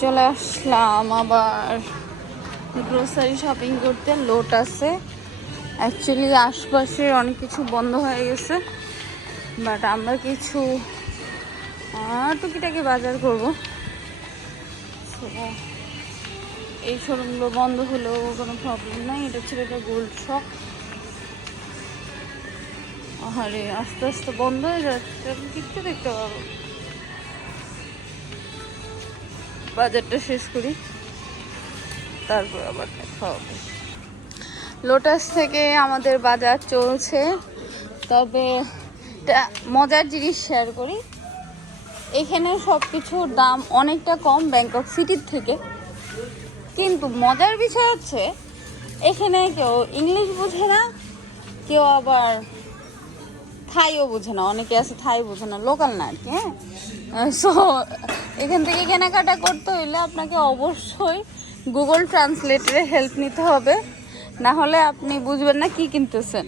চলে আসলাম আবার। গ্রোসারি শপিং করতে লোটাসে অ্যাকচুয়ালি আশপাশের অনেক কিছু বন্ধ হয়ে গেছে। বাট আমরা কিছু টুকিটাকি বাজার করব। এই শোরুমগুলো বন্ধ হলেও কোনো প্রবলেম নাই। এটা ছিল একটা গোল্ড শপ আরে আস্তে আস্তে বন্ধ হয়ে যাচ্ছে। কিচ্ছু দেখতে পাবো বাজারটা শেষ করি। তারপর আবার দেখা হবে। লোটাস থেকে আমাদের বাজার চলছে। তবে মজার জিনিস শেয়ার করি। এখানে সব কিছুর দাম অনেকটা কম ব্যাংকক সিটির থেকে। কিন্তু মজার বিষয় হচ্ছে, এখানে কেউ ইংলিশ বোঝে না, কেউ আবার থাইও বোঝে না। অনেকে আছে থাই বোঝে না লোকাল না আর কি হ্যাঁ? সো এখান থেকে কেনাকাটা করতে হইলে আপনাকে অবশ্যই গুগল ট্রান্সলেটরে হেল্প নিতে হবে। না হলে আপনি বুঝবেন না কি কিনতেছেন।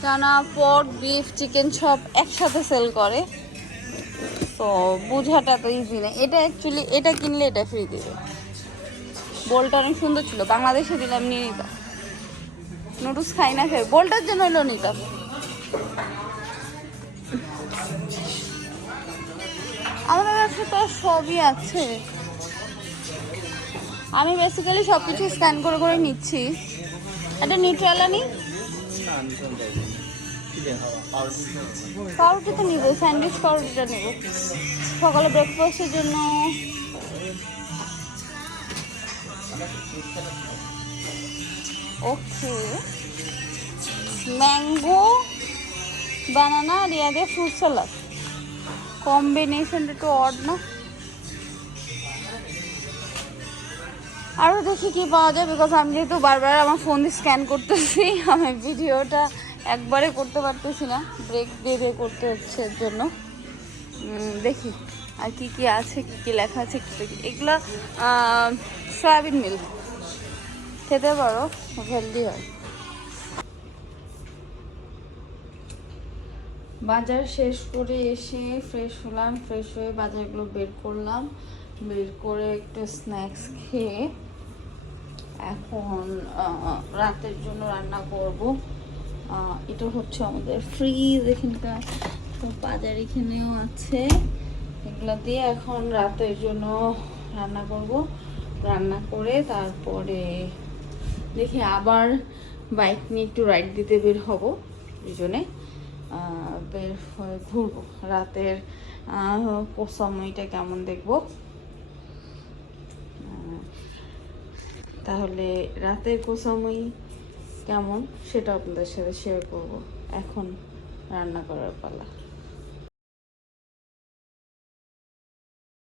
কেননা পর্ক বিফ, চিকেন সব একসাথে সেল করে। তো বোঝাটা তো ইজি না। এটা অ্যাকচুয়ালি এটা কিনলে এটা ফ্রি দেবে। বোলটা অনেক সুন্দর ছিল। বাংলাদেশে দিলাম, নিয়ে নিতাম। নুডলস খাই না খাই বোলটার জন্য হইলেও নিতাম। কাছে তো সবই আছে। আমি বেসিক্যালি সব কিছু স্ক্যান করে করে নিচ্ছি। এটা নিউট্রালা নি পাউরুটি তো নিব স্যান্ডউইচ পাউরুটিটা নেব। সকালে ব্রেকফাস্টের জন্য। ওকে ম্যাঙ্গো বানানা আর ইয়া দিয়ে ফ্রুট সালাদ কম্বিনেশনটা একটু অড না? আরও দেখি কি পাওয়া যায় বিকজ আমি যেহেতু বারবার আমার ফোন স্ক্যান করতেছি, আমি ভিডিওটা একবারে করতে পারতেছি না ব্রেক দিয়ে করতে হচ্ছে এর জন্য। দেখি, আর কি কি আছে, কি কি লেখা আছে, একটু দেখি। এগুলো সয়াবিন মিল খেতে পারো হেলদি হয়। বাজার শেষ করে এসে ফ্রেশ হলাম ফ্রেশ হয়ে বাজারগুলো বের করলাম। বের করে একটু স্ন্যাক্স খেয়ে এখন রাতের জন্য রান্না করব। এটা হচ্ছে আমাদের ফ্রিজ এখানকার। তো বাজার এখানেও আছে। এগুলো দিয়ে এখন রাতের জন্য রান্না করব। রান্না করে তারপরে দেখি আবার বাইক নিয়ে একটু রাইড দিতে বের হব দুজনে। বের হয়ে ঘুরবো। রাতের সময়টা কেমন দেখব? তাহলে রাতের কোসাময়ী কেমন সেটা আপনাদের সাথে শেয়ার করব। এখন রান্না করার পালা।